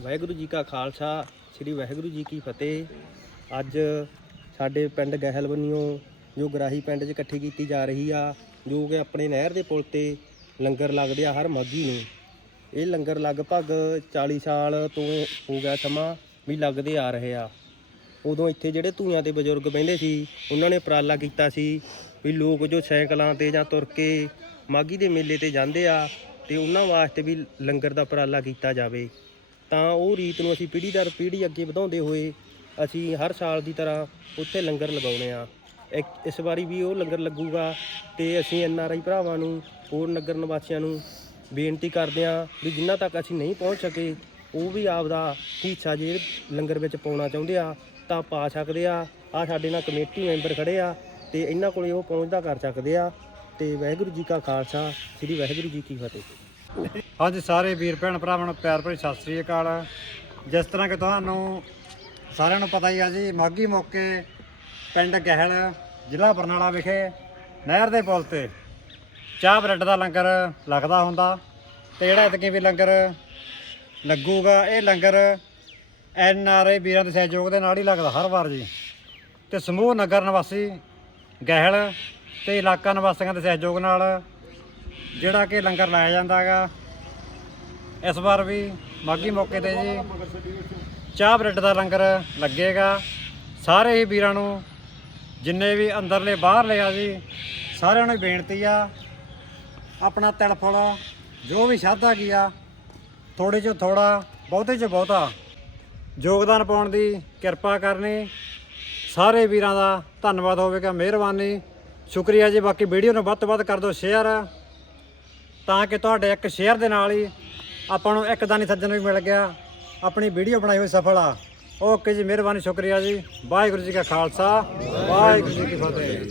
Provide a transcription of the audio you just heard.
ਵਾਹਿਗੁਰੂ ਜੀ ਕਾ ਖਾਲਸਾ, ਸ੍ਰੀ ਵਾਹਿਗੁਰੂ ਜੀ ਕੀ ਫਤਿਹ। ਅੱਜ ਸਾਡੇ ਪਿੰਡ ਗਹਿਲ ਬੰਨਿਓ, ਜੋ ਗਰਾਹੀ ਪਿੰਡ 'ਚ ਇਕੱਠੀ ਕੀਤੀ ਜਾ ਰਹੀ ਆ, ਜੋ ਕਿ ਆਪਣੇ ਨਹਿਰ ਦੇ ਪੁਲ ਤੇ ਲੰਗਰ ਲੱਗਦੇ ਆ ਹਰ ਮਾਘੀ ਨੂੰ। ਇਹ ਲੰਗਰ ਲਗਭਗ 40 ਸਾਲ ਤੋਂ ਹੋ ਗਿਆ ਸਮਾਂ ਵੀ ਲੱਗਦੇ ਆ ਰਹੇ ਆ। ਉਦੋਂ ਇੱਥੇ ਜਿਹੜੇ ਧੂਆਂ ਦੇ ਬਜ਼ੁਰਗ ਬਹਿੰਦੇ ਸੀ, ਉਹਨਾਂ ਨੇ ਉਪਰਾਲਾ ਕੀਤਾ ਸੀ ਵੀ ਲੋਕ ਜੋ ਸਾਈਕਲਾਂ ਤੇ ਜਾਂ ਤੁਰ ਕੇ ਮਾਘੀ ਦੇ ਮੇਲੇ ਤੇ ਜਾਂਦੇ ਆ, ਤੇ ਉਹਨਾਂ ਵਾਸਤੇ ਵੀ ਲੰਗਰ ਦਾ ਉਪਰਾਲਾ ਕੀਤਾ ਜਾਵੇ। ਤਾਂ ਉਹ ਰੀਤ ਨੂੰ ਅਸੀਂ ਪੀੜ੍ਹੀ ਦਰ ਪੀੜ੍ਹੀ ਅੱਗੇ ਵਧਾਉਂਦੇ ਹੋਏ ਅਸੀਂ ਹਰ ਸਾਲ ਦੀ ਤਰ੍ਹਾਂ ਉੱਥੇ ਲੰਗਰ ਲਗਾਉਣੇ ਆ ਇਸ ਵਾਰੀ ਵੀ ਉਹ ਲੰਗਰ ਲੱਗੂਗਾ ਤੇ ਅਸੀਂ ਐਨ ਆਰ ਆਈ ਭਰਾਵਾਂ ਨੂੰ, ਹੋਰ ਨਗਰ ਨਿਵਾਸੀਆਂ ਨੂੰ ਬੇਨਤੀ ਕਰਦੇ ਆ ਵੀ ਜਿੰਨਾ ਤੱਕ ਅਸੀਂ ਨਹੀਂ ਪਹੁੰਚ ਸਕੇ, ਉਹ ਵੀ ਆਪਦਾ ਹਿੱਸਾ ਜੇ ਲੰਗਰ ਵਿੱਚ ਪਾਉਣਾ ਚਾਹੁੰਦੇ ਆ, ਤਾਂ ਪਾ ਸਕਦੇ ਆ। ਆ ਸਾਡੇ ਨਾਲ ਕਮੇਟੀ ਮੈਂਬਰ ਖੜੇ ਆ ਤੇ ਇਹਨਾਂ ਕੋਲੇ ਉਹ ਪਹੁੰਚਦਾ ਕਰ ਸਕਦੇ ਆ। ਤੇ ਵਾਹਿਗੁਰੂ ਜੀ ਕਾ ਖਾਲਸਾ, ਸ੍ਰੀ ਵਾਹਿਗੁਰੂ ਜੀ ਕੀ ਫਤਿਹ। ਹਾਂਜੀ ਸਾਰੇ ਵੀਰ ਭੈਣ ਭਰਾਵਾਂ ਨੂੰ ਪਿਆਰ ਭਰੀ ਸਤਿ ਸ੍ਰੀ ਅਕਾਲ। ਜਿਸ ਤਰ੍ਹਾਂ ਕਿ ਤੁਹਾਨੂੰ ਸਾਰਿਆਂ ਨੂੰ ਪਤਾ ਹੀ ਆ ਜੀ, ਮਾਘੀ ਮੌਕੇ ਪਿੰਡ ਗਹਿਲ, ਜ਼ਿਲ੍ਹਾ ਬਰਨਾਲਾ ਵਿਖੇ ਨਹਿਰ ਦੇ ਪੁਲ ਤੇ ਚਾਹ ਬ੍ਰੈਡ ਦਾ ਲੰਗਰ ਲੱਗਦਾ ਹੁੰਦਾ ਤੇ ਜਿਹੜਾ ਇਤਕੀ ਵੀ ਲੰਗਰ ਲੱਗੂਗਾ, ਇਹ ਲੰਗਰ ਐਨ ਆਰ ਆਈ ਵੀਰਾਂ ਦੇ ਸਹਿਯੋਗ ਦੇ ਨਾਲ ਹੀ ਲੱਗਦਾ ਹਰ ਵਾਰ ਜੀ। ਤੇ ਸਮੂਹ ਨਗਰ ਨਿਵਾਸੀ ਗਹਿਲ ਤੇ ਇਲਾਕਾ ਨਿਵਾਸੀਆਂ ਦੇ ਸਹਿਯੋਗ ਨਾਲ ਜਿਹੜਾ ਕਿ ਲੰਗਰ ਲਾਇਆ ਜਾਂਦਾ ਹੈਗਾ। ਇਸ ਵਾਰ ਵੀ ਮਾਘੀ ਮੌਕੇ ਤੇ ਜੀ। ਚਾਹ ਬ੍ਰੈਡ ਦਾ ਲੰਗਰ ਲੱਗੇਗਾ। ਸਾਰੇ ਹੀ ਵੀਰਾਂ ਨੂੰ ਜਿੰਨੇ ਵੀ ਅੰਦਰਲੇ ਬਾਹਰਲੇ ਆ ਜੀ, ਸਾਰਿਆਂ ਨੂੰ ਬੇਨਤੀ ਆ, ਆਪਣਾ ਤਿਲ ਫੁੱਲ, ਜੋ ਵੀ ਸ਼ਰਧਾ ਕੀ ਆ ਥੋੜੇ ਚੋਂ ਥੋੜਾ ਬਹੁਤੇ 'ਚੋਂ ਬਹੁਤਾ ਯੋਗਦਾਨ ਪਾਉਣ ਦੀ ਕਿਰਪਾ ਕਰਨੀ। ਸਾਰੇ ਵੀਰਾਂ ਦਾ ਧੰਨਵਾਦ ਹੋਵੇਗਾ, ਮਿਹਰਬਾਨੀ। ਸ਼ੁਕਰੀਆ ਜੀ, ਬਾਕੀ ਵੀਡੀਓ ਨੂੰ ਵੱਧ ਤੋਂ ਵੱਧ ਕਰ ਦਿਓ ਸ਼ੇਅਰ। ਤਾਂ ਕਿ ਤੁਹਾਡੇ ਇੱਕ ਸ਼ੇਅਰ ਦੇ ਨਾਲ ਹੀ ਆਪਾਂ ਨੂੰ ਇੱਕ ਦਾਨੀ ਸੱਜਣ ਵੀ ਮਿਲ ਗਿਆ। ਆਪਣੀ ਵੀਡੀਓ ਬਣਾਈ ਹੋਈ ਸਫਲ ਆ। ਓਕੇ ਜੀ, ਮਿਹਰਬਾਨੀ, ਸ਼ੁਕਰੀਆ ਜੀ। ਵਾਹਿਗੁਰੂ ਜੀ ਕਾ ਖਾਲਸਾ, ਵਾਹਿਗੁਰੂ ਜੀ ਕੀ ਫਤਿਹ।